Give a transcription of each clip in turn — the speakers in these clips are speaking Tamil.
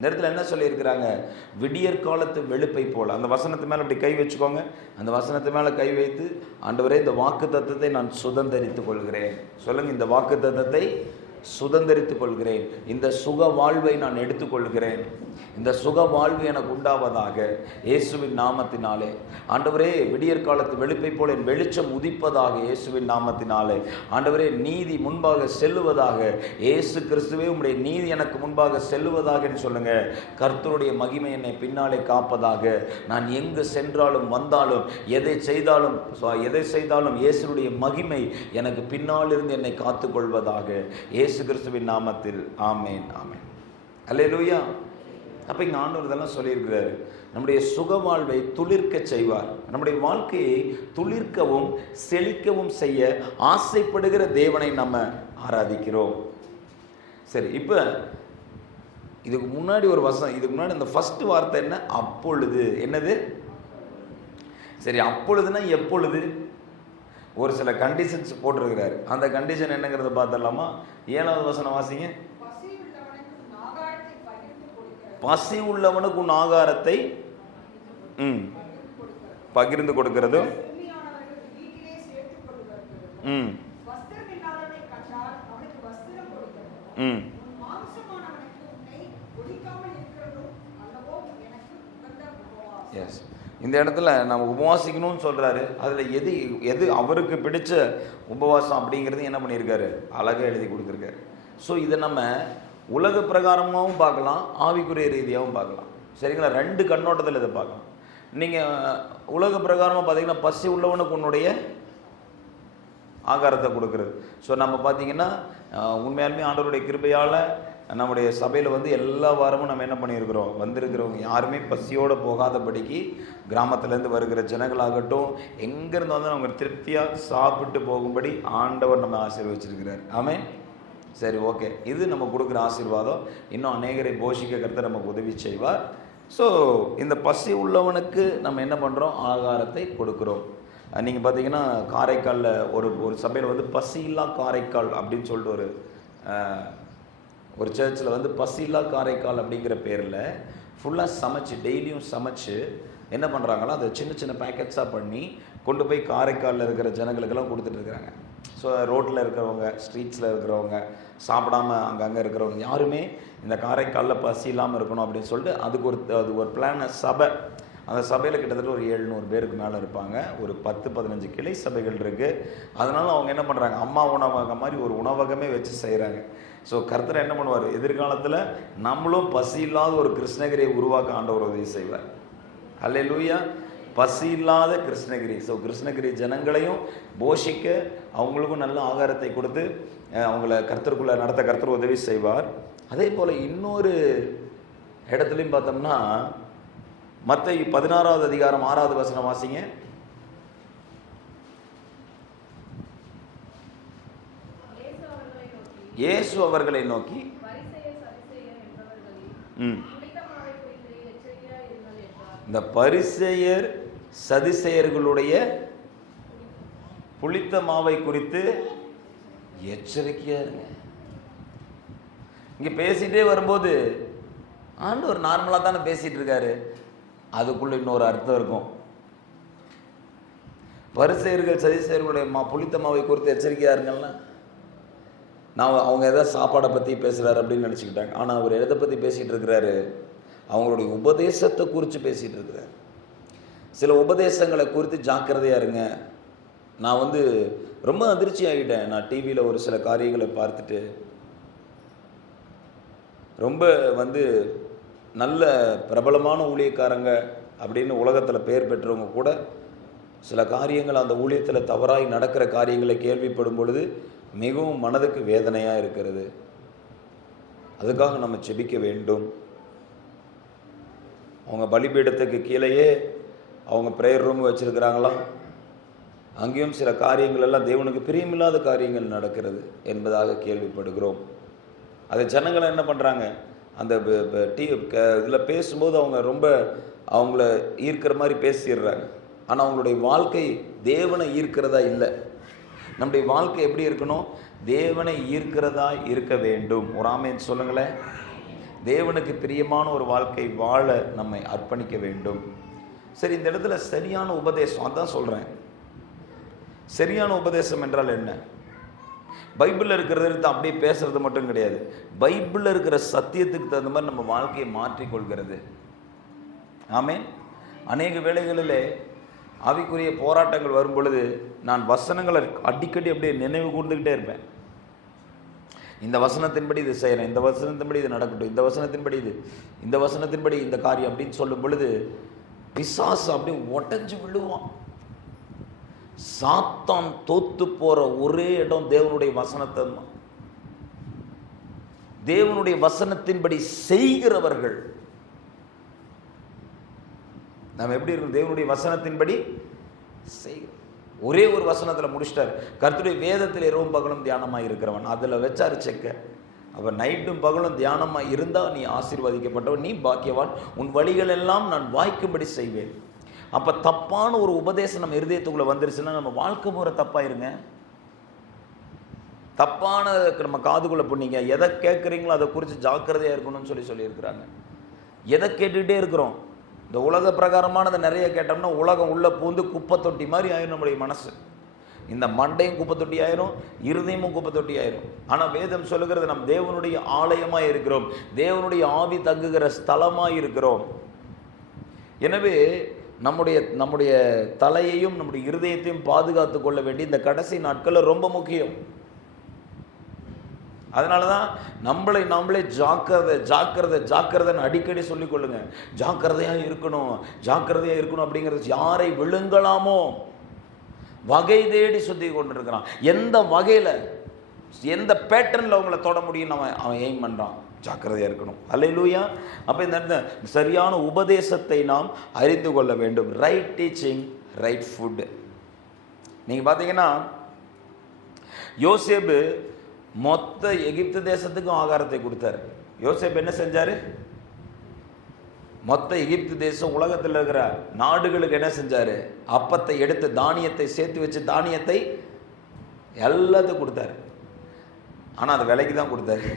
இந்த இடத்துல என்ன சொல்லியிருக்கிறாங்க? விடியற் காலத்து வெளுப்பை போல. அந்த வசனத்து மேலே அப்படி கை வச்சுக்கோங்க. அந்த வசனத்து மேலே கை வைத்து, ஆண்டவரே இந்த வாக்கு தத்தத்தை நான் சுதந்தரித்துக் கொள்கிறேன். சொல்லுங்க, இந்த வாக்கு தத்தத்தை சுதந்தரித்துக் கொள்கிறேன். இந்த சுக வாழ்வை நான் எடுத்துக்கொள்கிறேன். இந்த சுக வாழ்வு எனக்கு உண்டாவதாக இயேசுவின் நாமத்தினாலே. ஆண்டவரே, விடியற் காலத்து வெளுப்பை போல என் வெளிச்சம் உதிப்பதாக இயேசுவின் நாமத்தினாலே. ஆண்டவரே, நீதி முன்பாக செல்லுவதாக. இயேசு கிறிஸ்துவே, உம்முடைய நீதி எனக்கு முன்பாக செல்லுவதாக சொல்லுங்க. கர்த்தருடைய மகிமை என்னை பின்னாலே காப்பதாக. நான் எங்கு சென்றாலும் வந்தாலும் எதை செய்தாலும் இயேசுடைய மகிமை எனக்கு பின்னால் இருந்து என்னை காத்துக்கொள்வதாக இயேசு கிறிஸ்துவின் நாமத்தில். ஆமேன், ஆமேன். அல்லேலூயா. அப்போ இங்கே ஆண்டவர் இதெல்லாம் சொல்லியிருக்கிறாரு. நம்முடைய சுக வாழ்வை துளிர்க்க செய்வார். நம்முடைய வாழ்க்கையை துளிர்க்கவும் செழிக்கவும் செய்ய ஆசைப்படுகிற தேவனை நம்ம ஆராதிக்கிறோம். சரி, இப்போ இதுக்கு முன்னாடி ஒரு வசனம், இதுக்கு முன்னாடி இந்த ஃபர்ஸ்ட் வார்த்தை என்ன? அப்பொழுது. என்னது? சரி, அப்பொழுதுனா எப்பொழுது? ஒரு சில கண்டிஷன்ஸ் போட்டிருக்கிறாரு. அந்த கண்டிஷன் என்னங்கிறத பார்த்துடலாமா? 7வது வசனம் வாசிங்க. பசி உள்ளவனுக்கு உன் ஆகாரத்தை பகிர்ந்து கொடுக்கிறதும் எஸ். இந்த இடத்துல நம்ம உபவாசிக்கணும்னு சொல்கிறாரு. அதில் எது அவருக்கு பிடிச்ச உபவாசம் அப்படிங்கிறது என்ன பண்ணியிருக்காரு? அழகாக எழுதி கொடுத்துருக்காரு. ஸோ இதை நம்ம உலக பிரகாரமாகவும் பார்க்கலாம், ஆவிக்குரிய ரீதியாகவும் பார்க்கலாம். சரிங்களா? 2 கண்ணோட்டத்தில் இதை பார்க்கலாம். நீங்கள் உலக பிரகாரமாக பார்த்தீங்கன்னா, பசி உள்ளவனுக்கு உன்னுடைய ஆகாரத்தை கொடுக்குறது. ஸோ நம்ம பார்த்தீங்கன்னா, உண்மையாலுமே ஆண்டவருடைய கிருபையால் நம்முடைய சபையில் எல்லா வாரமும் நம்ம என்ன பண்ணியிருக்கிறோம்? வந்திருக்கிறவங்க யாருமே பசியோடு போகாதபடிக்கு கிராமத்துலேருந்து வருகிற ஜனங்களாகட்டும், எங்கேருந்து வந்து அவங்க திருப்தியாக சாப்பிட்டு போகும்படி ஆண்டவர் நம்ம ஆசீர்வதிச்சிருக்கிறார். ஆமென். சரி, ஓகே. இது நம்ம கொடுக்குற ஆசீர்வாதம். இன்னும் அநேகரை போஷிக்க கர்த்தர் நமக்கு உதவி செய்வார். ஸோ இந்த பசி உள்ளவனுக்கு நம்ம என்ன பண்ணுறோம்? ஆகாரத்தை கொடுக்குறோம். நீங்கள் பார்த்தீங்கன்னா, காரைக்காலில் ஒரு சபையில் பசியில்லா காரைக்கால் அப்படின்னு சொல்லிட்டு ஒரு சர்ச்சில் பசியில்லா காரைக்கால் அப்படிங்கிற பேரில் ஃபுல்லாக சமைச்சு, டெய்லியும் சமைச்சு என்ன பண்ணுறாங்களோ அதை சின்ன சின்ன பேக்கெட்ஸாக பண்ணி கொண்டு போய் காரைக்காலில் இருக்கிற ஜனங்களுக்கெல்லாம் கொடுத்துட்ருக்குறாங்க. ஸோ ரோட்டில் இருக்கிறவங்க, ஸ்ட்ரீட்ஸில் இருக்கிறவங்க, சாப்பிடாம அங்கங்கே இருக்கிறவங்க யாருமே இந்த காரைக்காலில் பசி இல்லாமல் இருக்கணும் அப்படின்னு சொல்லிட்டு அது ஒரு பிளான் சபை. அந்த சபையில் கிட்டத்தட்ட ஒரு 700 பேருக்கு மேலே இருப்பாங்க. ஒரு 10-15 கிளை சபைகள் இருக்குது. அதனால் அவங்க என்ன பண்ணுறாங்க? அம்மா உணவகம் மாதிரி ஒரு உணவகமே வச்சு செய்கிறாங்க. ஸோ கர்த்தர் என்ன பண்ணுவார்? எதிர்காலத்தில் நம்மளும் பசி இல்லாத ஒரு கிருஷ்ணகிரியை உருவாக்க ஆண்டவர் உதவி செய்வார். அல்லேலூயா. பசி இல்லாத கிருஷ்ணகிரி. ஸோ கிருஷ்ணகிரி ஜனங்களையும் போஷிக்க, அவங்களுக்கும் நல்ல ஆகாரத்தை கொடுத்து அவங்கள கர்த்தருக்குள்ளே நடத்த கர்த்தர் உதவி செய்வார். அதே போல் இன்னொரு இடத்துலையும் பார்த்தோம்னா, மத்தேயு 16வது அதிகாரம் 6வது வசனம் வாசிங்க. இயேசு அவர்களை நோக்கி இந்த பரிசேயர் சதுசேயர்களுடைய புளித்த மாவை குறித்து எச்சரிக்கையா இருங்க. இங்க பேசிட்டே வரும்போது ஆண்டவர் நார்மலா தானே பேசிட்டு இருக்காரு. அதுக்குள்ள இன்னொரு அர்த்தம் இருக்கும். பரிசேயர்கள் சதுசேயர்களுடைய புளித்த மாவை குறித்து எச்சரிக்கையா இருங்கன்னா, அவங்க எதாவது சாப்பாடை பற்றி பேசுகிறாரு அப்படின்னு நினச்சிக்கிட்டாங்க. ஆனால் அவர் எதை பற்றி பேசிகிட்டு இருக்கிறாரு? அவங்களுடைய உபதேசத்தை குறித்து பேசிகிட்டு இருக்கிறார். சில உபதேசங்களை குறித்து ஜாக்கிரதையாக இருங்க. நான் ரொம்ப அதிர்ச்சி ஆகிட்டேன். நான் டிவியில் ஒரு சில காரியங்களை பார்த்துட்டு ரொம்ப நல்ல பிரபலமான ஊழியக்காரங்க அப்படின்னு உலகத்தில் பெயர் பெற்றவங்க கூட சில காரியங்கள் அந்த ஊழியத்தில் தவறாய் நடக்கிற காரியங்களை கேள்விப்படும் பொழுது மிகவும் மனதுக்கு வேதனையாக இருக்கிறது. அதுக்காக நம்ம ஜெபிக்க வேண்டும். அவங்க பலிபீடத்துக்கு கீழேயே அவங்க ப்ரேயர் ரூம் வச்சுருக்கிறாங்களாம். அங்கேயும் சில காரியங்கள் எல்லாம் தேவனுக்கு பிரியமில்லாத காரியங்கள் நடக்கிறது என்பதாக கேள்விப்படுகிறோம். அதை ஜனங்களை என்ன பண்ணுறாங்க? அந்த இதில் பேசும்போது அவங்க ரொம்ப அவங்கள ஈர்க்கிற மாதிரி பேசிடுறாங்க. ஆனால் அவங்களுடைய வாழ்க்கை தேவனை ஈர்க்கிறதா இல்லை. நம்முடைய வாழ்க்கை எப்படி இருக்கணும்? தேவனை ஈர்க்கிறதா இருக்க வேண்டும். ஒரு ஆமென் சொல்லுங்களேன். தேவனுக்கு பிரியமான ஒரு வாழ்க்கை வாழ நம்மை அர்ப்பணிக்க வேண்டும். சரி, இந்த இடத்துல சரியான உபதேசம், அதான் சொல்றேன். சரியான உபதேசம் என்றால் என்ன? பைபிளில் இருக்கிறது அப்படியே பேசுறது மட்டும் கிடையாது. பைபிளில் இருக்கிற சத்தியத்துக்கு தகுந்த மாதிரி நம்ம வாழ்க்கையை மாற்றிக்கொள்கிறது. ஆமென். அநேக வேளைகளிலே ஆவிக்குரிய போராட்டங்கள் வரும் பொழுது நான் வசனங்களை அடிக்கடி அப்படியே நினைவு கூர்ந்துக்கிட்டே இருப்பேன். இந்த வசனத்தின்படி இது செய்கிறேன், இந்த வசனத்தின்படி இது நடக்கட்டும், இந்த வசனத்தின்படி இது, இந்த வசனத்தின்படி இந்த காரியம் அப்படின்னு சொல்லும் பொழுது பிசாசு அப்படியே உடஞ்சு விழுவான். சாத்தான் தோத்து போற ஒரே இடம் தேவனுடைய வசனத்தை. தேவனுடைய வசனத்தின்படி செய்கிறவர்கள் நாம் எப்படி இருக்கும்? தேவனுடைய வசனத்தின்படி செய்கிறோம். ஒரே ஒரு வசனத்தில் முடிச்சிட்டார். கர்த்தருடைய வேதத்தில் இரவும் பகலும் தியானமாக இருக்கிறவன், அதில் வச்சாரு செக்க. அப்போ நைட்டும் பகலும் தியானமாக இருந்தால் நீ ஆசீர்வதிக்கப்பட்டவன், நீ பாக்கியவான், உன் வழிகள் எல்லாம் நான் வாய்க்கும்படி செய்வேன். அப்போ தப்பான ஒரு உபதேசம் நம்ம இருதயத்துக்குள்ளே வந்துருச்சுன்னா நம்ம வாழ்க்கை போகிற தப்பாயிருங்க. தப்பான நம்ம காதுக்குள்ளே போனீங்க. எதை கேட்குறீங்களோ அதை குறித்து ஜாக்கிரதையாக இருக்கணும்னு சொல்லியிருக்கிறாங்க. எதை கேட்டுக்கிட்டே இருக்கிறோம்? இந்த உலக பிரகாரமானதை நிறைய கேட்டோம்னா உலகம் உள்ள பூந்து குப்பை தொட்டி மாதிரி ஆயிரும் நம்முடைய மனசு. இந்த மண்டையும் குப்பை தொட்டி ஆயிரும், இருதயமும் குப்பை தொட்டி ஆயிரும். ஆனால் வேதம் சொல்லுகிறது நம் தேவனுடைய ஆலயமாக இருக்கிறோம், தேவனுடைய ஆவி தங்குகிற ஸ்தலமாக இருக்கிறோம். எனவே நம்முடைய தலையையும் நம்முடைய இருதயத்தையும் பாதுகாத்து கொள்ள வேண்டிய இந்த கடைசி நாட்களில் ரொம்ப முக்கியம். அதனால தான் நம்மளே ஜாக்கிரதைன்னு அடிக்கடி சொல்லிக் கொள்ளுங்க. ஜாக்கிரதையாக இருக்கணும் அப்படிங்கிறது. யாரை விழுங்கலாமோ வகை தேடி சுத்தி கொண்டிருக்கிறான். எந்த வகையில் எந்த பேட்டர்னில் அவங்கள தொட முடியும் அவன் எய்ம் பண்ணுறான். ஜாக்கிரதையாக இருக்கணும். அல்லேலூயா. அப்போ இந்த சரியான உபதேசத்தை நாம் அறிந்து கொள்ள வேண்டும். Right teaching, right foot. நீங்கள் பார்த்தீங்கன்னா யோசேப்பு மொத்த எகிப்து தேசத்துக்கும் ஆகாரத்தை கொடுத்தாரு. யோசேப்பு என்ன செஞ்சாரு? மொத்த எகிப்து தேசம் உலகத்தில் இருக்கிற நாடுகளுக்கு என்ன செஞ்சாரு? அப்பத்தை எடுத்து தானியத்தை சேர்த்து வச்சு தானியத்தை எல்லாத்தையும் கொடுத்தாரு. ஆனால் அது விலைக்கு தான் கொடுத்தாரு.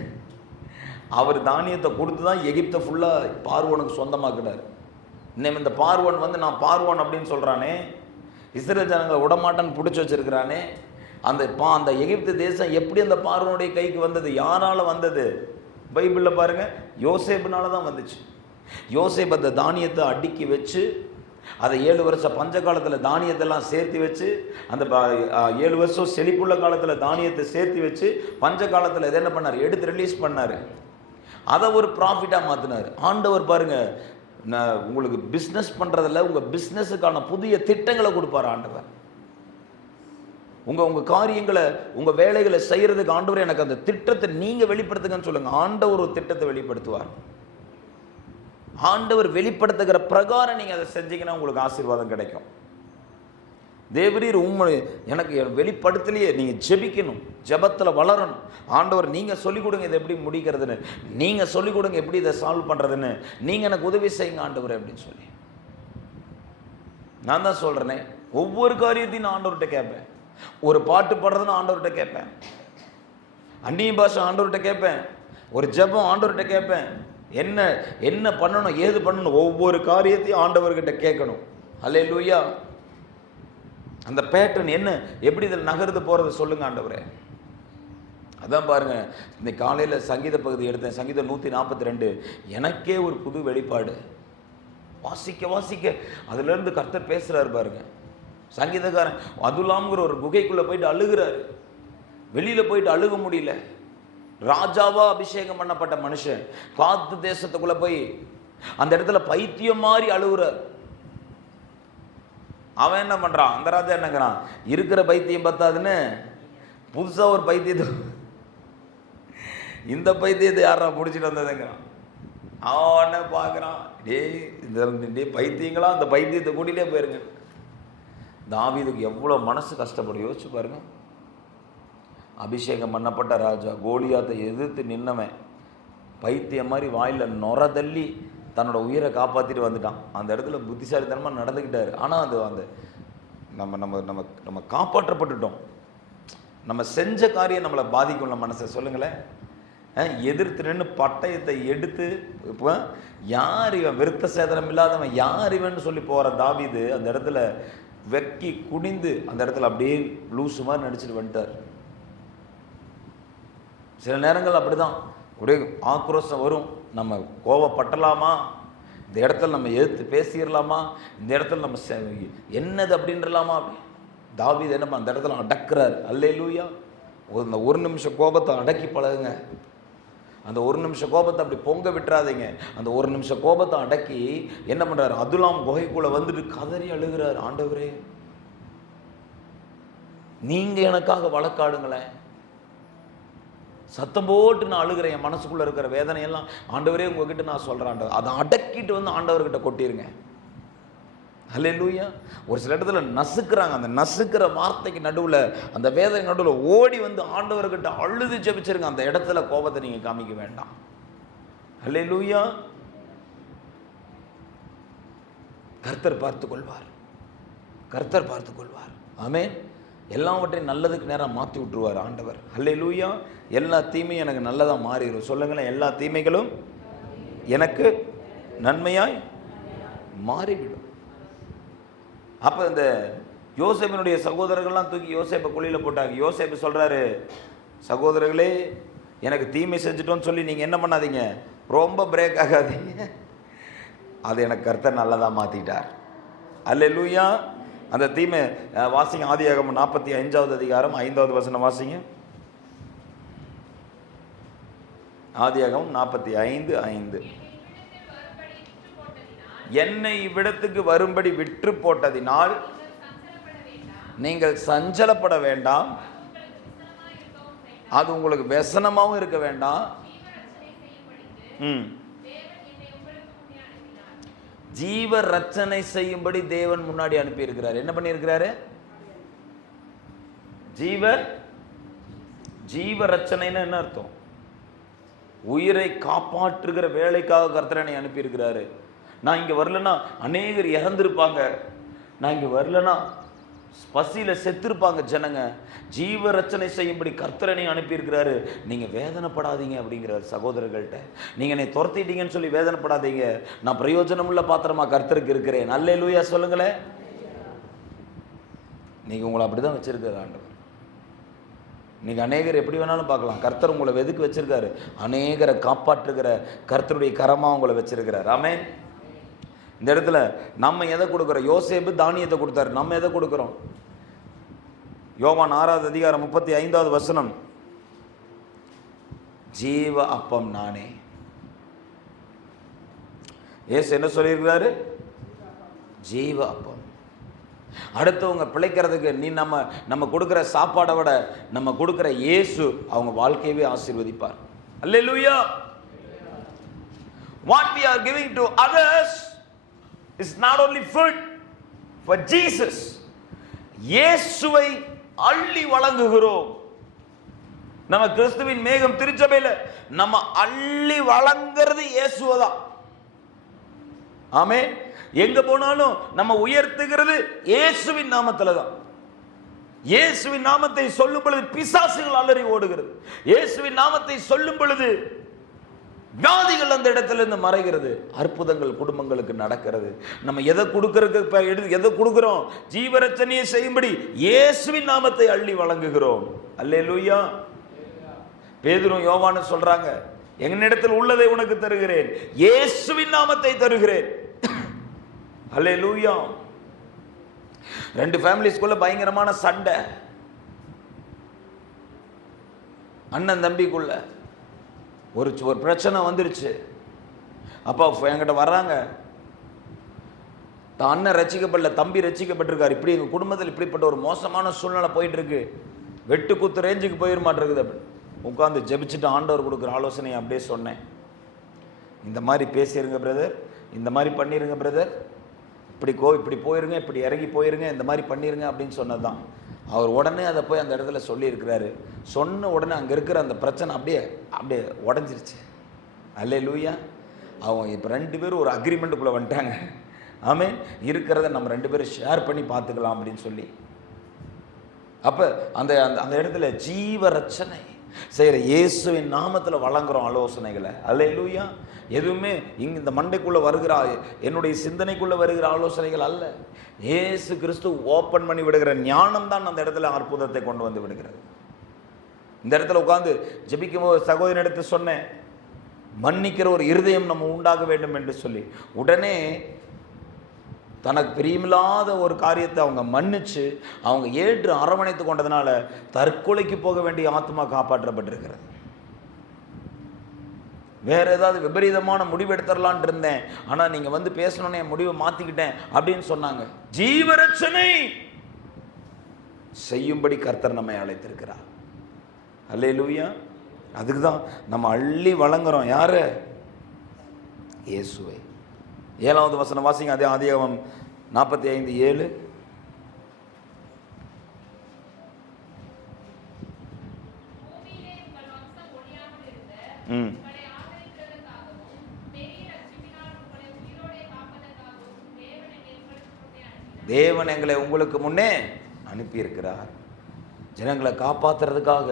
அவர் தானியத்தை கொடுத்து தான் எகிப்தை ஃபுல்லாக பார்வோனுக்கு சொந்தமாக்கினார். இன்னும் இந்த பார்வோன் நான் பார்வோன் அப்படின்னு சொல்கிறானே, இஸ்ரேல் ஜனங்களை விடமாட்டான்னு பிடிச்சி வச்சிருக்கிறானே, அந்த எகிப்து தேசம் எப்படி அந்த பார்வோனுடைய கைக்கு வந்தது? யாரால வந்தது? பைபிளில் பாருங்க, யோசேப்புனால தான் வந்துச்சு. யோசேப்பு அந்த தானியத்தை அடுக்கி வச்சு, அதை 7 வருஷம் பஞ்ச காலத்தில் தானியத்தெல்லாம் சேர்த்து வச்சு, அந்த 7 வருஷம் செழிப்புள்ள காலத்தில் தானியத்தை சேர்த்து வச்சு, பஞ்ச காலத்தில் இதை என்ன பண்ணார்? எடுத்து ரிலீஸ் பண்ணார். அதை ஒரு ப்ராஃபிட்டாக மாற்றினார். ஆண்டவர் பாருங்க, உங்களுக்கு பிஸ்னஸ் பண்ணுறதில்ல, உங்கள் பிஸ்னஸுக்கான புதிய திட்டங்களை கொடுப்பார் ஆண்டவர். உங்கள் காரியங்களை, உங்கள் வேலைகளை செய்கிறதுக்கு ஆண்டவர் எனக்கு அந்த திட்டத்தை நீங்கள் வெளிப்படுத்துங்கன்னு சொல்லுங்கள். ஆண்டவர் ஒரு திட்டத்தை வெளிப்படுத்துவார். ஆண்டவர் வெளிப்படுத்துகிற பிரகாரம் நீங்கள் அதை செஞ்சீங்கன்னா உங்களுக்கு ஆசீர்வாதம் கிடைக்கும். தேவரீர் எனக்கு வெளிப்படுத்தலையே, நீங்கள் ஜெபிக்கணும், ஜெபத்தில் வளரணும். ஆண்டவர் நீங்கள் சொல்லிக் கொடுங்க இதை எப்படி முடிக்கிறதுன்னு, நீங்கள் சொல்லிக் கொடுங்க எப்படி இதை சால்வ் பண்ணுறதுன்னு, நீங்கள் எனக்கு உதவி செய்யுங்க ஆண்டவர் அப்படின்னு சொல்லி. நான் தான் சொல்கிறேனே, ஒவ்வொரு காரியத்தையும் நான் ஆண்டவர்கிட்ட கேட்பேன். ஒரு பாட்டு பாடுறதுன்னு ஆண்டவர்கிட்ட கேட்பேன், அந்நிய பாஷை ஆண்டவர்கிட்ட கேட்பேன், ஒரு ஜெபம் ஆண்டவர்கிட்ட கேட்பேன். என்ன பண்ணணும், ஏது பண்ணணும், ஒவ்வொரு காரியத்தையும் ஆண்டவர்கிட்ட கேட்கணும். அல்லேலூயா. அந்த பேட்டர்ன் என்ன, எப்படி இதில் நகர்ந்து போகிறது சொல்லுங்க ஆண்டவரே. அதான் பாருங்க, இந்த காலையில் சங்கீத பகுதி எடுத்தேன், சங்கீதம் 142. எனக்கே ஒரு புது வெளிப்பாடு. வாசிக்க அதுலேருந்து கர்த்தர் பேசுகிறாரு பாருங்க. சங்கீதக்காரன் அதுலாம்ங்கிற ஒரு குகைக்குள்ளே போயிட்டு அழுகிறாரு. வெளியில் போயிட்டு அழுக முடியல. ராஜாவா அபிஷேகம் பண்ணப்பட்ட மனுஷன் காத்து தேசத்துக்குள்ளே போய் அந்த இடத்துல பைத்தியம் மாதிரி அழுகுறார். அவன் என்ன பண்ணுறான்? அந்த ராஜா என்னங்கிறான்? இருக்கிற பைத்தியம் பத்தாதுன்னு புதுசாக ஒரு பைத்தியத்தை, இந்த பைத்தியத்தை யாரா முடிச்சுட்டு வந்ததுங்கிறான். அவனை பார்க்குறான், டே பைத்தியங்களா, அந்த பைத்தியத்தை கூட்டிகிட்டே போயிருங்க. தாவீதுக்கு எவ்வளோ மனசு கஷ்டப்படும் யோசிச்சு பாருங்க. அபிஷேகம் பண்ணப்பட்ட ராஜா, கோலியாத்தை எதிர்த்து நின்னவன் பைத்தியம் மாதிரி வாயில் நொர தள்ளி தன்னோட உயிரை காப்பாற்றிட்டு வந்துட்டான். அந்த இடத்துல புத்திசாலித்தனமாக நடந்துக்கிட்டாரு. ஆனால் அது அந்த நம்ம நம்ம நம்ம நம்ம காப்பாற்றப்பட்டுட்டோம். நம்ம செஞ்ச காரியம் நம்மளை பாதிக்கும்ல மனசை. சொல்லுங்களேன், எதிர்த்து நின்று பட்டயத்தை எடுத்து, இப்போ யார் இவன், விருத்த சேதனம் இல்லாதவன் யார் இவன் சொல்லி போகிற தாவீது அந்த இடத்துல வெக்கி குனிந்து அந்த இடத்துல அப்படியே லூசு மாதிரி நடிச்சுட்டு வந்துட்டார். சில நேரங்கள் அப்படிதான் ஒரே ஆக்ரோஷம் வரும். நம்ம கோவப்பட்டலாமா, இந்த இடத்துல நம்ம எதிர்த்து பேசிடலாமா, இந்த இடத்துல நம்ம என்னது அப்படின்றலாமா. தாவீது என்னப்பா அந்த இடத்துல அடக்குறாரு. அல்லேலூயா. அந்த ஒரு நிமிஷம் கோபத்தை அடக்கி பழகுங்க. அந்த ஒரு நிமிஷம் கோபத்தை அப்படி பொங்க விட்டுறாதீங்க. அந்த ஒரு நிமிஷம் கோபத்தை அடக்கி என்ன பண்றாரு, அதுலாம் குகைக்குள்ள வந்துட்டு கதறி அழுகிறார். ஆண்டவரே, நீங்க எனக்காக வழக்காடுங்களேன். சத்தம் போட்டு நான் அழுகிறேன். என் மனசுக்குள்ள இருக்கிற வேதனையெல்லாம் ஆண்டவரே உங்ககிட்ட நான் சொல்றேன். அதை அடக்கிட்டு வந்து ஆண்டவர்கிட்ட கொட்டிருங்க. அல்லேலூயா. ஒரு சில இடத்துல நசுக்கிறாங்க. அந்த நசுக்கிற வார்த்தைக்கு நடுவில், அந்த வேதனை நடுவில் ஓடி வந்து ஆண்டவர்கிட்ட அழுது ஜெபிச்சிருங்க. அந்த இடத்துல கோபத்தை நீங்க காமிக்க வேண்டாம். அல்லேலூயா. கர்த்தர் பார்த்துக் கொள்வார். கர்த்தர் பார்த்துக் கொள்வார். ஆமென். எல்லாவற்றையும் நல்லதுக்கு நேரம் மாற்றி விட்டுருவார் ஆண்டவர். அல்லேலூயா. எல்லா தீமையும் எனக்கு நல்லதா மாறிடும். சொல்லுங்களேன், எல்லா தீமைகளும் எனக்கு நன்மையாய் மாறிவிடும். அப்போ இந்த யோசேப்பினுடைய சகோதரர்கள்லாம் தூக்கி யோசேப்பை குழியில் போட்டாங்க. யோசேப்பு சொல்கிறாரு, சகோதரர்களே, எனக்கு தீமை செஞ்சுட்டோன்னு சொல்லி நீங்கள் என்ன பண்ணாதீங்க, ரொம்ப பிரேக் ஆகாதீங்க. அது எனக்கு கர்த்தர் நல்லதாக மாற்றிட்டார். அல்லேலூயா. அந்த தீமை வாசிங்க. ஆதியாகமம் 45வது அதிகாரம் 5வது வசனம் வாசிங்க. ஆதியாகமம் 45:5. என்னை இவ்விடத்துக்கு வரும்படி விற்று போட்டதினால் நீங்கள் சஞ்சலப்பட வேண்டாம். அது உங்களுக்கு व्यसனமாகவும் இருக்க வேண்டாம். ஜீவ ரட்சனை செய்யும்படி தேவன் முன்னாடி அனுப்பி இருக்கிறார். என்ன பண்ணி இருக்கிறாரு? ஜீவ ரட்சனைன்னு என்ன அர்த்தம்? உயிரை காப்பாற்றுகிற வேலைக்காக கர்த்தரனை அனுப்பி இருக்கிறாரு. நான் இங்கே வரலன்னா அநேகர் இறந்திருப்பாங்க. நான் இங்கே வரலன்னா பசியில் செத்துருப்பாங்க ஜனங்க. ஜீவ ரச்சனை செய்யும்படி கர்த்தரனை அனுப்பியிருக்கிறாரு. நீங்கள் வேதனைப்படாதீங்க அப்படிங்கிறார் சகோதரர்கள்ட்ட. நீங்கள் என்னை துரத்திட்டீங்கன்னு சொல்லி வேதனைப்படாதீங்க. நான் பிரயோஜனமுள்ள பாத்திரமா கர்த்தருக்கு இருக்கிறேன். அல்லேலூயா சொல்லுங்களேன். நீங்கள் உங்களை அப்படி தான் வச்சிருக்காரு ஆண்டவர். நீங்கள் அநேகர் எப்படி வேணாலும் பார்க்கலாம். கர்த்தர் உங்களை எதுக்கு வச்சிருக்காரு? அநேகரை காப்பாற்றுகிற கர்த்தருடைய கரமாக உங்களை வச்சிருக்கிறார். ஆமென். இந்த இடத்துல நம்ம எதை கொடுக்குறோம்? யோசேப்பு தானியத்தை கொடுத்தாரு. நம்ம எதை கொடுக்குறோம்? யோவான் 6வது அதிகாரம் 35வது வசனம். ஜீவ அப்பம் நானே. இயேசு என்ன சொல்லியிருக்கிறாரு? ஜீவ அப்பம். அடுத்தவங்க பிழைக்கிறதுக்கு நீ நம்ம கொடுக்குற சாப்பாடை விட நம்ம கொடுக்குற இயேசு அவங்க வாழ்க்கையவே ஆசீர்வதிப்பார். அல்லேலூயா. What we are giving to others is not only food for Jesus. இயேசுவை அள்ளி வழங்குகிறோம். நம்ம கிறிஸ்துவின் மேகம் திருச்சபையில நம்ம அள்ளி வழங்குறது இயேசுவை தான். ஆமென். எங்க போனாலும் நம்ம உயர்த்துகிறது இயேசுவின் நாமத்துல தான். இயேசுவின் நாமத்தை சொல்லும் பொழுது பிசாசுகள் அலறி ஓடுகிறது. இயேசுவின் நாமத்தை சொல்லும் பொழுது வியாதிகள் அந்த இடத்துல இருந்து மறைகிறது. அற்புதங்கள் குடும்பங்களுக்கு நடக்கிறது. நம்ம எதை கொடுக்கறதுக்கு எதை கொடுக்கிறோம்? ஜீவரட்சணையை செய்யும்படி இயேசுவின் நாமத்தை அள்ளி வழங்குகிறோம். அல்லேலூயா. பேதுரும் யோவானும் சொல்றாங்க, என்னிடத்தில் உள்ளதை உனக்கு தருகிறேன், இயேசுவின் நாமத்தை தருகிறேன். அல்லேலூயா. 2 ஃபேமிலிஸ்குள்ள பயங்கரமான சண்டை. அண்ணன் தம்பிக்குள்ள ஒரு பிரச்சனை வந்துருச்சு. அப்பா என்கிட்ட வர்றாங்க, அண்ணன் ரசிக்கப்படல, தம்பி ரசிக்கப்பட்டிருக்காரு, இப்படி எங்கள் குடும்பத்தில் இப்படிப்பட்ட ஒரு மோசமான சூழ்நிலை போயிட்டு இருக்கு, வெட்டு குத்து ரேஞ்சுக்கு போயிட மாட்டேருக்குது. அப்படி உட்காந்து ஜெபிச்சுட்டு ஆண்டவர் கொடுக்குற ஆலோசனையை அப்படியே சொன்னேன். இந்த மாதிரி பேசிடுங்க பிரதர், இந்த மாதிரி பண்ணிடுங்க பிரதர், இப்படி போயிருங்க, இப்படி இறங்கி போயிருங்க, இந்த மாதிரி பண்ணிடுங்க அப்படின்னு சொன்னது தான். அவர் உடனே அதை போய் அந்த இடத்துல சொல்லியிருக்கிறாரு. சொன்ன உடனே அங்கே இருக்கிற அந்த பிரச்சனை அப்படியே உடஞ்சிருச்சு. அல்லேலூயா. அவங்க இப்போ 2 பேரும் ஒரு அக்ரிமெண்ட்டுக்குள்ளே வந்துட்டாங்க. ஆமென். இருக்கிறத நம்ம 2 பேரும் ஷேர் பண்ணி பார்த்துக்கலாம் அப்படின்னு சொல்லி. அப்போ அந்த அந்த இடத்துல ஜீவ ரட்சனை, செய்கிற இயேசுவின் நாமத்தில் வழங்குறோம் ஆலோசனைகளை. அல்லேலூயா. எதுவுமே இந்த மண்டைக்குள்ளே வருகிற, என்னுடைய சிந்தனைக்குள்ளே வருகிற ஆலோசனைகள் அல்ல. இயேசு கிறிஸ்து ஓப்பன் பண்ணி விடுகிற ஞானம் தான் அந்த இடத்துல அற்புதத்தை கொண்டு வந்து விடுகிறது. இந்த இடத்துல உட்கார்ந்து ஜெபிக்கும் போது சகோதரன் எடுத்து சொன்னேன், மன்னிக்கிற ஒரு இருதயம் நம்ம உண்டாக வேண்டும் என்று சொல்லி, உடனே தனக்கு பிரியமில்லாத ஒரு காரியத்தை அவங்க மன்னிச்சு அவங்க ஏற்று அரவணைத்து கொண்டதுனால தற்கொலைக்கு போக வேண்டிய ஆத்மா காப்பாற்றப்பட்டிருக்கிறது. வேற ஏதாவது விபரீதமான முடிவு எடுத்துடலான் இருந்தேன், ஆனா நீங்க வந்து பேசணும்னு என் முடிவை மாத்திக்கிட்டேன் அப்படின்னு சொன்னாங்க. ஜீவரட்சணை செய்யும்படி கர்த்தர் நம்மை அழைத்திருக்கிறார். அல்லேலூயா. அதுக்கு தான் நம்ம அள்ளி வழங்குறோம். யாரு? இயேசுவை. 7வது வசனம் வாசிங்க. அதே ஆதியாகமம் 45:7. தேவன் எங்களை உங்களுக்கு முன்னே அனுப்பி இருக்கிறார். ஜனங்களை காப்பாத்துறதுக்காக.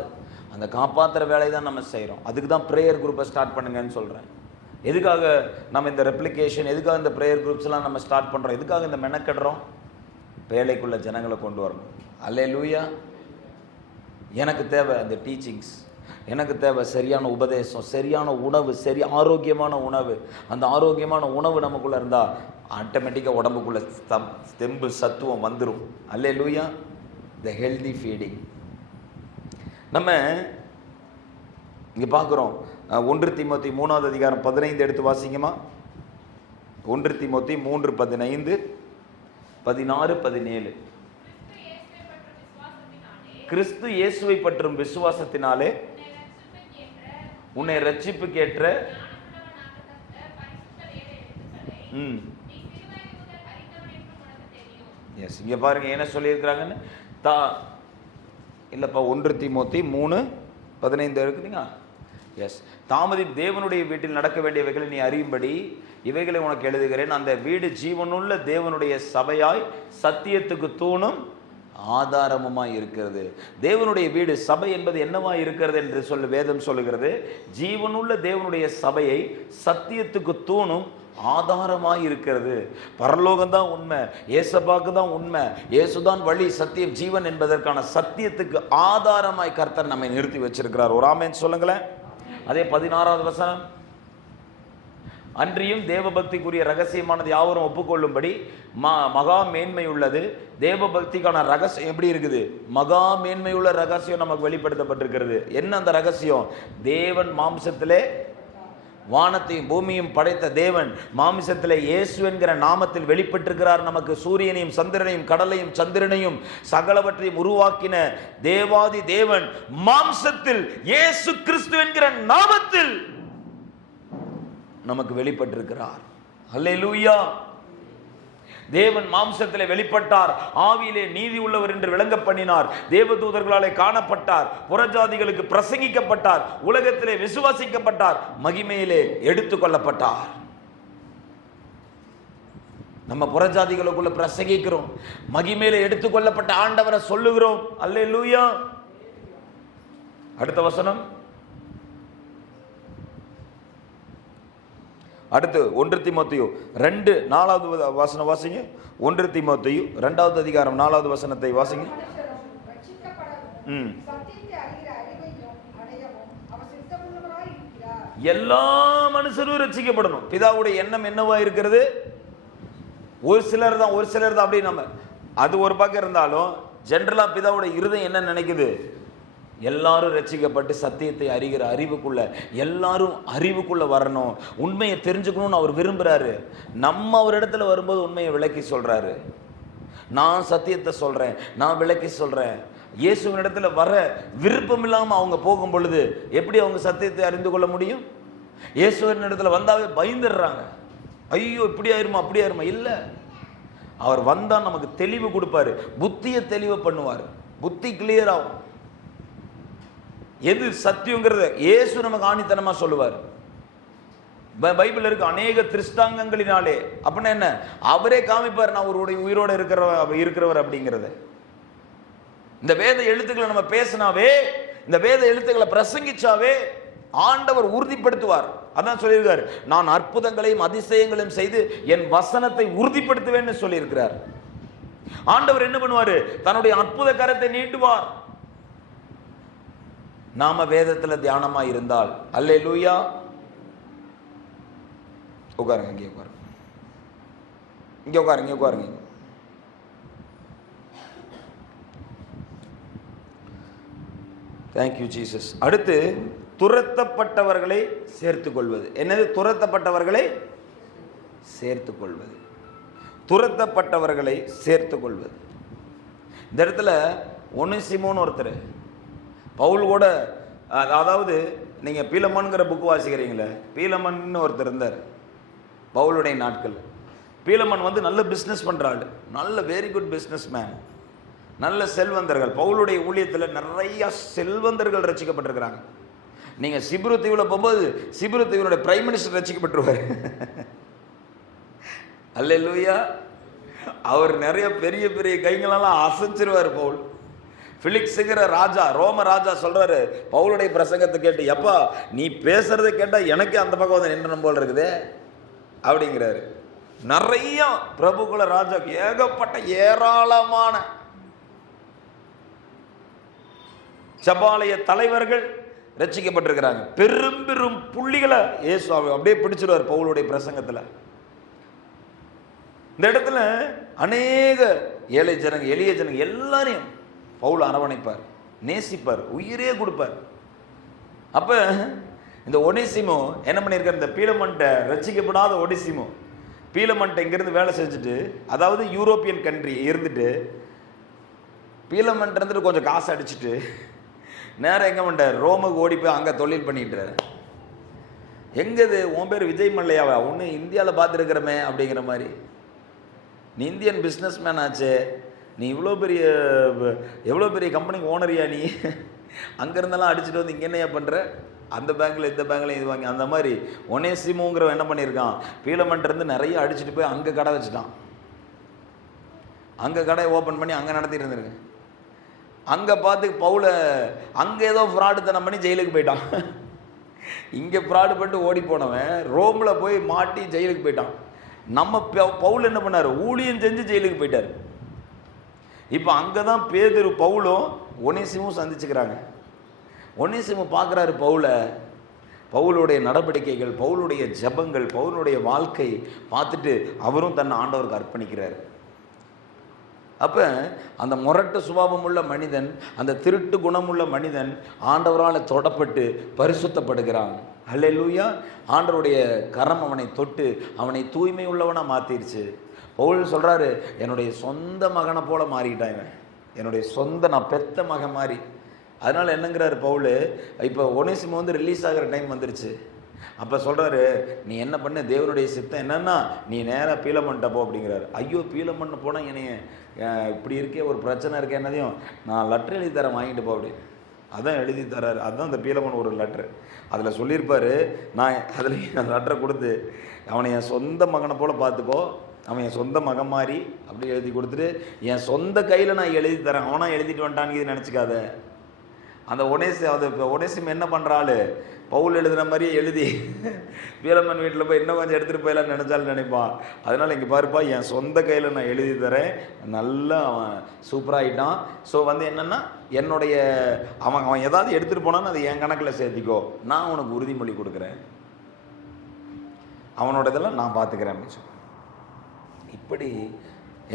அந்த காப்பாற்றுற வேலையை தான் நம்ம செய்கிறோம். அதுக்கு தான் ப்ரேயர் குரூப்பை ஸ்டார்ட் பண்ணுங்கன்னு சொல்கிறேன். எதுக்காக நம்ம இந்த ரெப்ளிகேஷன், எதுக்காக இந்த ப்ரேயர் குரூப்ஸ்லாம் நம்ம ஸ்டார்ட் பண்ணுறோம், எதுக்காக இந்த மெனக்கடுறோம்? வேலைக்குள்ள ஜனங்களை கொண்டு வரணும். அல்லேலூயா. எனக்கு தேவை அந்த டீச்சிங்ஸ், எனக்கு தேவை சரியான உபதேசம், சரியான உணவு, சரி ஆரோக்கியமான உணவு. அந்த ஆரோக்கியமான உணவு நமக்குள்ளே இருந்தால் ஆட்டோமேட்டிக்காக உடம்புக்குள்ள தெம்பு சத்துவம் வந்துடும். அல்லேலூயா. The healthy feeding. நம்ம இங்கே பார்க்குறோம். 1 தீமோத்தி 3வது அதிகாரம் 15 எடுத்து வாசிங்கம்மா. 1 தீமோத்தி 3:15, 16, 17. கிறிஸ்து இயேசுவை பற்றும் விசுவாசத்தினாலே உன்னை ரட்சிப்புக்கேற்ற எஸ் இங்கே பாருங்க என்ன சொல்லியிருக்கிறாங்கன்னு. இல்லைப்பா 1 தீமோத்தி 3:15 இருக்குதுங்க. எஸ். தாமதி தேவனுடைய வீட்டில் நடக்க வேண்டியவைகளை நீ அறியும்படி இவைகளை உனக்கு எழுதுகிறேன். அந்த வீடு ஜீவனுள்ள தேவனுடைய சபையாய் சத்தியத்துக்கு தூணும் ஆதாரமுமாய் இருக்கிறது. தேவனுடைய வீடு சபை என்பது என்னவாய் இருக்கிறது என்று சொல்லி வேதம் சொல்லுகிறது. ஜீவனுள்ள தேவனுடைய சபையை சத்தியத்துக்கு தூணும் ஆதாரமாய் இருக்கிறது. பரலோகம் தான் உண்மை, ஏசப்பாக்கு தான் உண்மை, இயேசுதான் வழி சத்தியம் ஜீவன் என்பதற்கான சத்தியத்துக்கு ஆதாரமாய் கர்த்தர் நம்மை நிறுத்தி வச்சிருக்கிறார். ஒரு ஆமென் சொல்லுங்களேன். அதே 16வது வசனம், அன்றியும் தேவ பக்திக்குரிய ரகசியமானது யாவரும் ஒப்புக்கொள்ளும்படி மகா மேன்மை உள்ளது. தேவ பக்திக்கான ரகசியம் எப்படி இருக்குது? மகா மேன்மையுள்ள ரகசியம் நமக்கு வெளிப்படுத்தப்பட்டிருக்கிறது. என்ன அந்த ரகசியம்? தேவன் மாம்சத்திலே வானத்தையும் பூமியும் படைத்த தேவன் மாமிசத்திலே இயேசு என்கிற நாமத்தில் வெளிப்பட்டிருக்கிறார். நமக்கு சூரியனையும் சந்திரனையும் கடலையும் சந்திரனையும் சகலவற்றையும் உருவாக்கின தேவாதி தேவன் மாம்சத்தில் இயேசு கிறிஸ்து என்கிற நாமத்தில் நமக்கு வெளிப்பட்டிருக்கிறார். அல்லேலூயா. தேவன் மாம்சத்திலே வெளிப்பட்டார், ஆவியிலே நீதி உள்ளவர் என்று விளங்க பண்ணினார், தேவதூதர்களாலே காணப்பட்டார், புறஜாதிகளுக்கு பிரசங்கிக்கப்பட்டார், உலகத்திலே விசுவாசிக்கப்பட்டார், மகிமையிலே எடுத்துக்கொள்ளப்பட்டார். நம்ம புறஜாதிகளுக்குள்ள பிரசங்கிக்கிறோம், மகிமையிலே எடுத்துக்கொள்ளப்பட்ட ஆண்டவரை சொல்லுகிறோம். அல்லேலூயா. அடுத்த வசனம், அடுத்து 1 தீமோத்தேயு 2:4வது வசனம் வாசிங்க. 1 தீமோத்தேயு 2வது அதிகாரம் 4வது வசனத்தை வாசிங்க. எல்லா மனுஷரும் ரட்சிக்கப்படணும். பிதாவுடைய எண்ணம் என்னவா இருக்கிறது? ஒரு சிலர் தான் அப்படி நம்ம அது ஒரு பக்கம் இருந்தாலும் ஜெனரலா பிதாவுடைய இருதயம் என்ன நினைக்குது? எல்லாரும் ரட்சிக்கப்பட்டு சத்தியத்தை அறிகிற அறிவுக்குள்ள, எல்லாரும் அறிவுக்குள்ள வரணும், உண்மையை தெரிஞ்சுக்கணும்னு அவர் விரும்புறாரு. நம்ம அவர் இடத்துல வரும்போது உண்மையை விளக்கி சொல்றாரு. நான் சத்தியத்தை சொல்றேன், நான் விளக்கி சொல்றேன். இயேசுவின் இடத்துல வர விருப்பம் இல்லாம அவங்க போகும் பொழுது எப்படி அவங்க சத்தியத்தை அறிந்து கொள்ள முடியும்? இயேசுவின் இடத்துல வந்தாவே பயந்துடுறாங்க. ஐயோ இப்படி ஆயிருமா அப்படி ஆயிருமா. இல்ல, அவர் வந்தா நமக்கு தெளிவு கொடுப்பாரு, புத்தியை தெளிவு பண்ணுவார், புத்தி கிளியர் ஆகும். எது சத்தியங்கிறத இயேசு நமக்கு ஆணித்தனமா சொல்லுவார். பைபிள் இருக்கு அநேக திருஷ்டாங்கங்களினாலே. அப்படின்னா என்ன? அவரே காமிப்பார் நான் ஒரு உயிரோட இருக்கிறவர் அப்படிங்கிறத. இந்த வேத எழுத்துக்களை நம்ம பேசினாவே இந்த வேத எழுத்துக்களை பிரசங்கிச்சாவே ஆண்டவர் உறுதிப்படுத்துவார். அதான் சொல்லியிருக்காரு, நான் அற்புதங்களையும் அதிசயங்களையும் செய்து என் வசனத்தை உறுதிப்படுத்துவேன்னு சொல்லியிருக்கிறார். ஆண்டவர் என்ன பண்ணுவாரு? தன்னுடைய அற்புத கரத்தை நீட்டுவார். நாம வேதத்துல தியானமா இருந்தால். அல்லேலூயா. உட்காருங்க, இங்கே உட்காருங்க, இங்கே உட்காருங்க, உட்காருங்க. Thank you Jesus. அடுத்து துரத்தப்பட்டவர்களை சேர்த்துக் கொள்வது. என்னது? துரத்தப்பட்டவர்களை சேர்த்துக் கொள்வது. துரத்தப்பட்டவர்களை சேர்த்துக் கொள்வது. இந்த இடத்துல ஒனேசிமோன்னு ஒருத்தர், பவுல் கூட, அதாவது நீங்க பீலமன்கிற புக் வாசிக்கிறீங்களே, பீலமன் ஒருத்தர் இருந்தார் பவுலுடைய நாட்கள். பீலமன் வந்து நல்ல பிஸ்னஸ் பண்றாள், நல்ல வெரி குட் பிஸ்னஸ் மேன், நல்ல செல்வந்தர்கள். பவுலுடைய ஊழியத்தில் நிறைய செல்வந்தர்கள் ரசிக்கப்பட்டிருக்கிறாங்க. நீங்க சிப்ரு தீவில் போகும்போது சிப்ரு தீவினுடைய பிரைம் மினிஸ்டர் ரசிக்கப்பட்டுருவார். அல்லேலூயா. அவர் நிறைய பெரிய பெரிய கைங்களெல்லாம் அசைச்சிருவார் பவுல். பிலிக்ஸுங்கிற ராஜா, ரோம ராஜா சொல்றாரு பவுலுடைய பிரசங்கத்தை கேட்டு, எப்பா நீ பேசுறதை கேட்டா எனக்கே அந்த பக்கம் வந்து நின்று போல் இருக்குதே அப்படிங்கிறாரு. நிறைய பிரபுகுல ராஜா, ஏகப்பட்ட ஏராளமான சபாலய தலைவர்கள் ரட்சிக்கப்பட்டிருக்கிறாங்க. பெரும் பெரும் புள்ளிகளை இயேசு அப்படியே பிடிச்சிருவார் பவுலுடைய பிரசங்கத்தில். இந்த இடத்துல அநேக ஏழை ஜனங்க, எளிய ஜனங்க எல்லாரையும் பவுல் அரவணைப்பார், நேசிப்பார், உயிரே கொடுப்பார். அப்ப இந்த ஒனேசிமோ என்ன பண்ணியிருக்கார்? இந்த பீலமன்ட்ட ரட்சிக்கப்படாத ஒனேசிமோ பீலமன்ட்ட இங்கிருந்து வேலை செஞ்சுட்டு, அதாவது யூரோப்பியன் கண்ட்ரி இருந்துட்டு, பீலமன்ட் இருந்துட்டு கொஞ்சம் காசு அடிச்சுட்டு நேரம் எங்கே பண்ணிட்டார்? ரோமுக்கு ஓடி போய் அங்கே தொழில் பண்ணிட்டார். எங்கது உன் பேர் விஜய் மல்லையாவா? ஒன்று இந்தியாவில் பார்த்துருக்கிறமே அப்படிங்கிற மாதிரி. நீ இந்தியன் பிஸ்னஸ் மேன் ஆச்சு, நீ எவ்வளோ பெரிய கம்பெனிக்கு ஓனரியா நீ? அங்கேருந்தெல்லாம் அடிச்சுட்டு வந்து இங்கே என்னையா பண்ணுற? அந்த பேங்க்கில் இந்த பேங்க்கில் இது வாங்கி, அந்த மாதிரி ஒனேசிமோங்கிறவன் என்ன பண்ணியிருக்கான்? பீலமன்ட்டிருந்து நிறைய அடிச்சுட்டு போய் அங்கே கடை வச்சுட்டான். அங்கே கடையை ஓப்பன் பண்ணி அங்கே நடத்திட்டு இருந்திருக்கு. அங்கே பார்த்து பவுல அங்கே ஏதோ ஃப்ராடுத்தனம் பண்ணி ஜெயிலுக்கு போயிட்டான். இங்கே ஃப்ராடு பண்ணிட்டு ஓடி போனவன் ரோமில் போய் மாட்டி ஜெயிலுக்கு போயிட்டான். நம்ம பவுல் என்ன பண்ணார்? ஊழியம் செஞ்சு ஜெயிலுக்கு போயிட்டார். இப்போ அங்கே தான் பேதுரு பவுலும் ஒனேசிமும் சந்திச்சுக்கிறாங்க. ஒனேசிமு பார்க்குறாரு பவுலை, பவுலுடைய நடவடிக்கைகள், பவுலுடைய ஜபங்கள், பவுலுடைய வாழ்க்கை பார்த்துட்டு அவரும் தன்னை ஆண்டவருக்கு அர்ப்பணிக்கிறார். அப்போ அந்த முரட்டு சுபாவம் உள்ள மனிதன், அந்த திருட்டு குணமுள்ள மனிதன் ஆண்டவரால் தொடப்பட்டு பரிசுத்தப்படுகிறான். அல்லேலூயா. ஆண்டவருடைய கரம் அவனை தொட்டு அவனை தூய்மை உள்ளவனாக மாற்றிடுச்சு. பவுல் சொல்கிறாரு, என்னுடைய சொந்த மகனை போல மாறிட்டான் இவன், என்னுடைய சொந்த, நான் பெத்த மகன் மாதிரி. அதனால் என்னங்கிறாரு பவுல், இப்போ ஒனேசிமோ வந்து ரிலீஸ் ஆகிற டைம் வந்துருச்சு. அப்போ சொல்கிறாரு, நீ என்ன பண்ண, தேவனுடைய சித்தம் என்னன்னா நீ நேராக பீலமன்ட்ட போ அப்படிங்கிறாரு. ஐயோ, பீலமன்ட்டு போனால் என்னைய இப்படி இருக்கே, ஒரு பிரச்சனை இருக்கே, என்னதையும் நான் லெட்டர் எழுதி தரேன், வாங்கிட்டு போ அப்படி. அதான் எழுதி தராரு. அதுதான் அந்த பீலமன் ஒரு லெட்ரு. அதில் சொல்லியிருப்பார், நான் அதில் லெட்டரை கொடுத்து அவனை என் சொந்த மகனை போல் பார்த்துக்கோ, அவன் என் சொந்த மகன் மாதிரி அப்படி எழுதி கொடுத்துட்டு என் சொந்த கையில் நான் எழுதி தரேன், அவனா எழுதிட்டு வந்துட்டான்னு நினச்சிக்காத. அந்த ஒனேசிம் என்ன பண்ணுறாள்? பவுல் எழுதுன மாதிரியே எழுதி பீலமன் வீட்டில் போய் இன்னும் கொஞ்சம் எடுத்துகிட்டு போயிடலான்னு நினச்சாலும் நினைப்பான். அதனால் இங்கே பாருப்பா, என் சொந்த கையில் நான் எழுதி தரேன், நல்லா அவன் சூப்பராகிட்டான். ஸோ வந்து என்னென்னா, என்னுடைய அவன் ஏதாவது எடுத்துகிட்டு போனான்னு அதை என் கணக்கில் சேர்த்திக்கோ, நான் அவனுக்கு உறுதிமொழி கொடுக்குறேன், அவனோட இதெல்லாம் நான் பார்த்துக்கிறேன் அப்படின்னு சொல்லி. இப்படி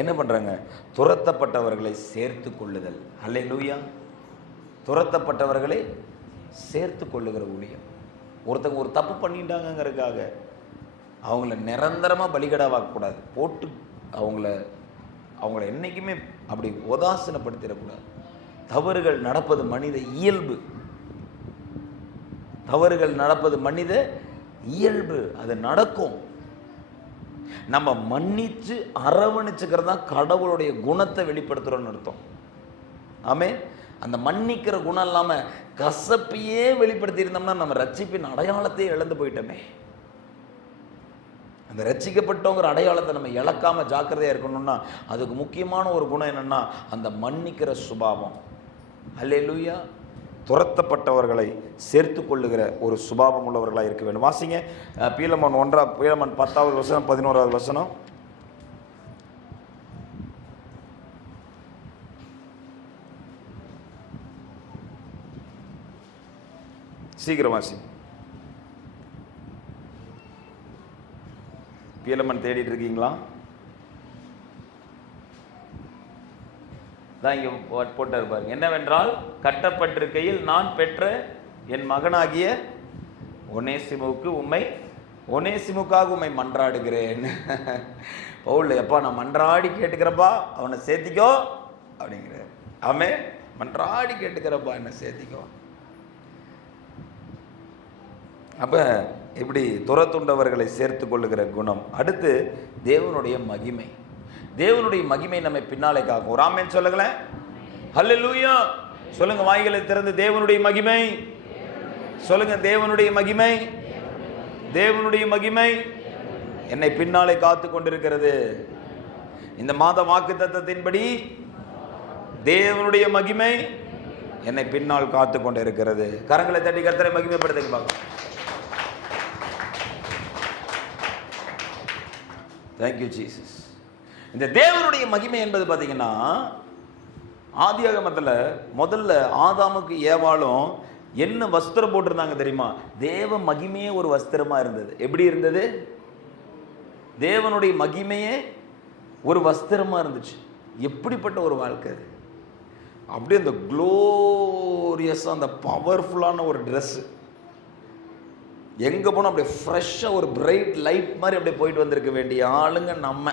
என்ன பண்ணுறாங்க? துரத்தப்பட்டவர்களை சேர்த்து கொள்ளுதல். அல்லேலூயா. துரத்தப்பட்டவர்களை சேர்த்து கொள்ளுகிற ஊழியம். ஒருத்தங்க ஒரு தப்பு பண்ணிட்டாங்கிறதுக்காக அவங்கள நிரந்தரமாக பலிகடாவாக்கக்கூடாது, போட்டு அவங்கள என்றைக்குமே அப்படி உதாசீனப்படுத்திடக்கூடாது. தவறுகள் நடப்பது மனித இயல்பு, தவறுகள் நடப்பது மனித இயல்பு, அது நடக்கும். நம்ம மன்னிச்சு அரவணைச்சுக்கிறது தான் கடவுளுடைய குணத்தை வெளிப்படுத்துகிறோன்னு அர்த்தம். ஆமென். அந்த மன்னிக்கிற குணம் இல்லாமல் கசப்பையே வெளிப்படுத்தி இருந்தோம்னா நம்ம ரட்சிப்பின் அடையாளத்தையே இழந்து போயிட்டோமே. அந்த ரட்சிக்கப்பட்டோங்கிற அடையாளத்தை நம்ம இழக்காமல் ஜாக்கிரதையாக இருக்கணும்னா அதுக்கு முக்கியமான ஒரு குணம் என்னென்னா அந்த மன்னிக்கிற சுபாவம். அல்லேலூயா. துரத்தப்பட்டவர்களை சேர்த்து கொள்ளுகிற ஒரு சுபாவம் உள்ளவர்களாக இருக்க வேண்டும். வாசிங்க பீலமன் 10வது வசனம் 11வது வசனம். சீக்கிரம் வாசி. பீலமன் தேடிட்டு இருக்கீங்களா? தான் இங்க போட்டார் பாருங்க. என்னவென்றால், கட்டப்பட்டிருக்கையில் நான் பெற்ற என் மகனாகிய ஒனேசிமுக்காக உம்மை மன்றாடுகிறேன். பவுல், எப்பா நான் மன்றாடி கேட்டுக்கிறப்பா, அவனை சேர்த்திக்கோ அப்படிங்கிற. ஆமென். மன்றாடி கேட்டுக்கிறப்பா, என்ன சேர்த்திக்கோ. அப்ப இப்படி துரத்துண்டவர்களை சேர்த்து கொள்ளுகிற குணம். அடுத்து தேவனுடைய மகிமை. தேவனுடைய மகிமை நம்மை பின்னாலே காக்கும். ஒரு ஆமென் சொல்லுங்களேன். ஹல்லேலூயா சொல்லுங்க. வாய்களை திறந்து தேவனுடைய மகிமை சொல்லுங்க. தேவனுடைய மகிமை, தேவனுடைய மகிமை என்னை பின்னாலே காத்து கொண்டிருக்கிறது. இந்த மாத வாக்குத்தத்தத்தின்படி தேவனுடைய மகிமை என்னை பின்னால் காத்து கொண்டிருக்கிறது. கரங்களை தட்டி கர்த்தரை மகிமைப்படுத்துங்க பார்க்கலாம். Thank you Jesus. இந்த தேவனுடைய மகிமை என்பது பார்த்தீங்கன்னா, ஆதியாகமத்தில் முதல்ல ஆதாமுக்கு ஏவாளும் என்ன வஸ்திரம் போட்டிருந்தாங்க தெரியுமா? தேவ மகிமையே ஒரு வஸ்திரமா இருந்தது. எப்படி இருந்தது? தேவனுடைய மகிமையே ஒரு வஸ்திரமா இருந்துச்சு. எப்படிப்பட்ட ஒரு வாழ்க்கை அது! அப்படியே அந்த குளோரியஸ், அந்த பவர்ஃபுல்லான ஒரு ட்ரெஸ்ஸு. எங்கே போனால் அப்படியே ஃப்ரெஷ்ஷாக ஒரு பிரைட் லைட் மாதிரி அப்படியே போயிட்டு வந்திருக்க வேண்டிய ஆளுங்க நம்ம.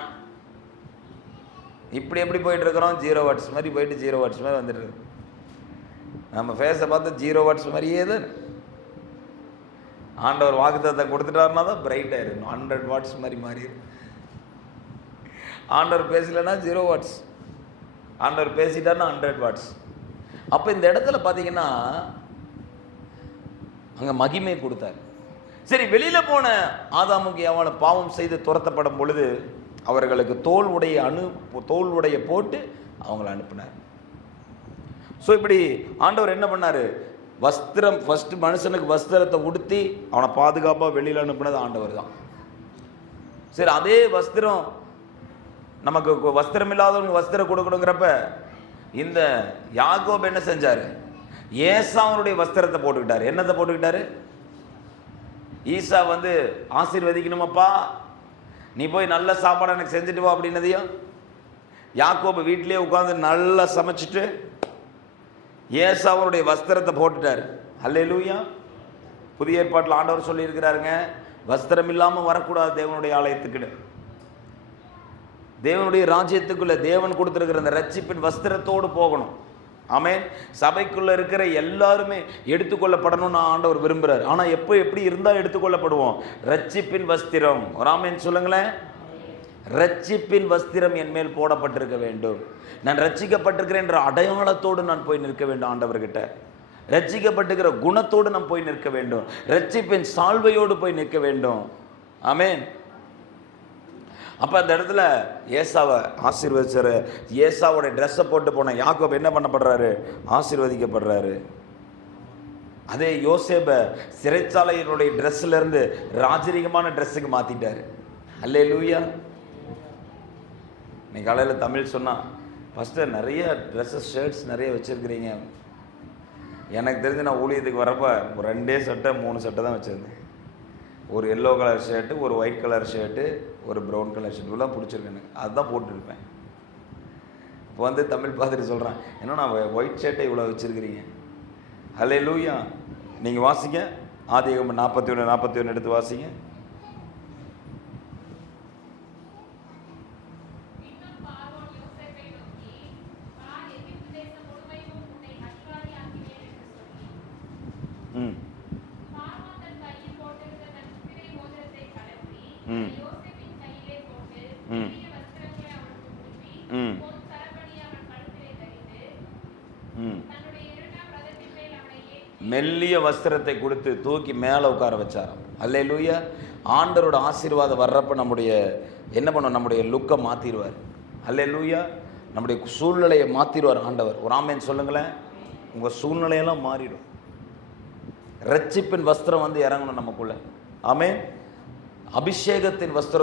இப்படி எப்படி போயிட்டு இருக்கிறோம்? 0 வாட்ஸ் மாதிரி போயிட்டு 0 வாட்ஸ் மாதிரி வந்துட்டு இருக்கு. நம்ம ஃபேஸை பார்த்தா 0 வாட்ஸ் மாதிரியே தான். ஆண்டவர் வாக்குத்தத்தத்தை கொடுத்துட்டாருன்னா தான் பிரைட்டாக இருக்கணும். 100 வாட்ஸ் மாதிரி மாறி. ஆண்டவர் பேசலைன்னா 0 வாட்ஸ், ஆண்டவர் பேசிட்டாருன்னா 100 வாட்ஸ். அப்போ இந்த இடத்துல பார்த்தீங்கன்னா அங்கே மகிமை கொடுத்தார். சரி, வெளியில் போன ஆதாமுக்கு அவனை பாவம் செய்து துரத்தப்படும் பொழுது அவர்களுக்கு தோல் உடைய போட்டு அவங்கள அனுப்பினார். ஸோ இப்படி ஆண்டவர் என்ன பண்ணார்? வஸ்திரம், ஃபர்ஸ்ட் மனுஷனுக்கு வஸ்திரத்தை உடுத்தி அவனை பாதுகாப்பாக வெளியில் அனுப்பினது ஆண்டவர் தான். சரி, அதே வஸ்திரம் நமக்கு வஸ்திரம் இல்லாதவங்க வஸ்திரம் கொடுக்கணுங்கிறப்ப இந்த யாக்கோபு என்ன செஞ்சார்? ஏசாவுடைய வஸ்திரத்தை போட்டுக்கிட்டார். என்னத்தை போட்டுக்கிட்டாரு? ஈசா ஆசீர்வதிக்கணுமப்பா, நீ போய் நல்ல சாப்பாடு எனக்கு செஞ்சுட்டு வா அப்படின்னதையும், யாக்கோபு வீட்டிலே உட்காந்து நல்லா சமைச்சிட்டு ஏசாவுடைய வஸ்திரத்தை போட்டுட்டார். அல்லேலூயா. புதிய ஏற்பாட்டில் ஆண்டவர் சொல்லி இருக்கிறாருங்க, வஸ்திரம் இல்லாமல் வரக்கூடாது தேவனுடைய ஆலயத்துக்கு. தேவனுடைய ராஜ்யத்துக்குள்ள தேவன் கொடுத்திருக்கிற அந்த ரட்சிப்பின் வஸ்திரத்தோடு போகணும். ஆமென். சபைக்குள்ள இருக்கிற எல்லாருமே எடுத்துக்கொள்ளப்படணும்னு ஆண்டவர் விரும்புகிறார். ஆனால் எப்படி இருந்தால் எடுத்துக்கொள்ளப்படுவோம்? ரட்சிப்பின் வஸ்திரம். ஒரு ஆமென் சொல்லுங்களேன். ரட்சிப்பின் வஸ்திரம் என் மேல் போடப்பட்டிருக்க வேண்டும். நான் ரட்சிக்கப்பட்டிருக்கிறேன் என்ற அடையாளத்தோடு நான் போய் நிற்க வேண்டும் ஆண்டவர்கிட்ட. ரட்சிக்கப்பட்டிருக்கிற குணத்தோடு நான் போய் நிற்க வேண்டும். ரட்சிப்பின் சால்வையோடு போய் நிற்க வேண்டும். ஆமென். அப்போ அந்த இடத்துல ஏசாவை ஆசீர்வதிச்சாரு. ஏசாவோட ட்ரெஸ்ஸை போட்டு போன யாக்கோபு என்ன பண்ணப்படுறாரு? ஆசீர்வதிக்கப்படுறாரு. அதே யோசேப்பை சிறைச்சாலையினுடைய ட்ரெஸ்ஸிலேருந்து ராஜரீகமான ட்ரெஸ்ஸுக்கு மாற்றிட்டார். அல்லேலூயா. நீ காலையில் தமிழ் சொன்னால், ஃபஸ்ட்டு நிறைய ட்ரெஸ்ஸஸ் ஷர்ட்ஸ் நிறைய வச்சுருக்கிறீங்க. எனக்கு தெரிஞ்சு நான் ஊழியத்துக்கு வரப்போ 2 சட்டை 3 சட்டை தான் வச்சுருந்தேன். ஒரு எல்லோ கலர் ஷர்ட்டு, ஒரு ஒயிட் கலர் ஷர்ட்டு, ஒரு ப்ரௌன் கலர் ஷர்ட், இவ்வளோ பிடிச்சிருக்கு எனக்கு. அதுதான் போட்டுருப்பேன். இப்போ தமிழ் பார்த்துட்டு சொல்கிறேன், என்னன்னா ஒயிட் ஷர்ட்டை இவ்வளோ வச்சுருக்கிறீங்க. அல்லேலூயா. நீங்கள் வாசிங்க ஆதியாகமம் 41 எடுத்து வாசிங்க. மெல்லிய வஸ்திரத்தை கொடுத்து தூக்கி மேலே உட்கார வச்சாராம். அல்லேலூயா. ஆண்டவரோட ஆசீர்வாதம் வர்றப்ப நம்முடைய என்ன பண்ணுவோம்? நம்முடைய லுக்கை மாற்றிடுவார். அல்லேலூயா. நம்முடைய சூழ்நிலையை மாற்றிடுவார் ஆண்டவர். ஒரு ஆமென் சொல்லுங்களேன். உங்கள் சூழ்நிலையெல்லாம் மாறிடும். ரட்சிப்பின் வஸ்திரம் வந்து இறங்கணும் நமக்குள்ள. ஆமென். அபிஷேகத்தின் வஸ்திரம்